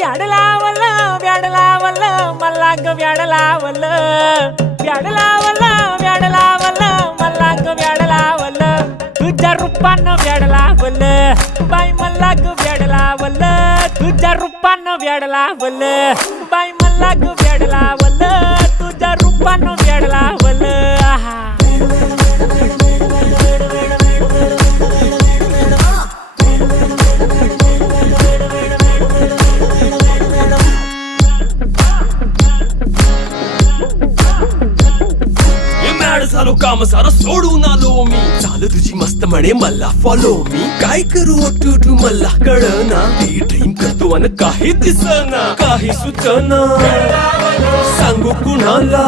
व्याड लावलं व्याड लावलं मला ग व्याड लावलं व्याड लावलं व्याड लावलं मला ग व्याड लावलं तुझ्या रूपानं व्याड लावलं बाई मला ग व्याड लावलं तुझ्या रूपानं व्याड लावलं बाई मला ग व्याड लावलं तुझ्या रूपानं व्याड लावलं आहा झालो काम सारं सोडून आलो मी चाल तुझी मस्त म्हणे मला फॉलो मी काय करू टू मला कळना ती ड्रीम करतो आणि काही दिसना काही सुचना सांगू कुणाला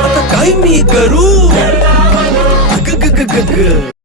आता काय मी करू ग ग ग ग ग